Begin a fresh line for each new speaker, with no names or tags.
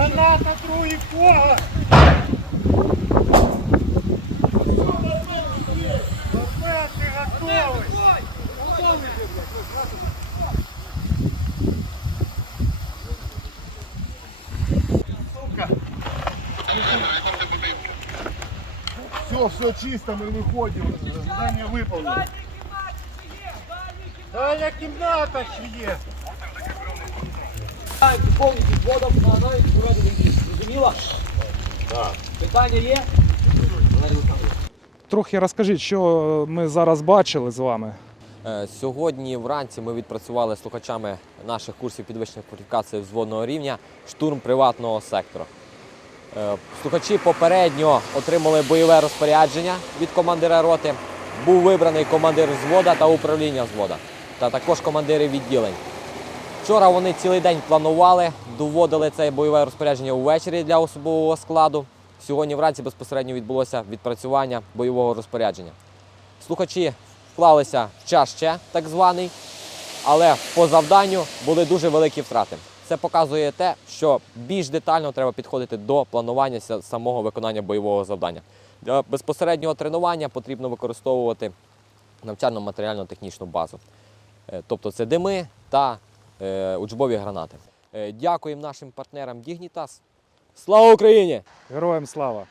Тривога! Ти готовий! Сука! Все, все чисто, мы выходим. Задание выполнено. Дальня кімната ще є.
Повністю з водом на навіть проведений бій. Зрозуміло? Так. Питання є? Валерій Олександрович.
Трохи розкажіть, що ми зараз бачили з вами.
Е, Сьогодні вранці ми відпрацювали з слухачами наших курсів підвищення кваліфікації взводного рівня штурм приватного сектора. Е, Слухачі попередньо отримали бойове розпорядження від командира роти. Був вибраний командир взвода та управління взвода, та також командири відділень. Вчора вони цілий день планували, доводили це бойове розпорядження увечері для особового складу. Сьогодні вранці безпосередньо відбулося відпрацювання бойового розпорядження. Слухачі вклалися в час ще, так званий, але по завданню були дуже великі втрати. Це показує те, що більш детально треба підходити до планування самого виконання бойового завдання. Для безпосереднього тренування потрібно використовувати навчально-матеріально-технічну базу. Е, Тобто це дими та учбові гранати. Е, Дякуємо нашим партнерам Dignitas. Слава Україні!
Героям слава!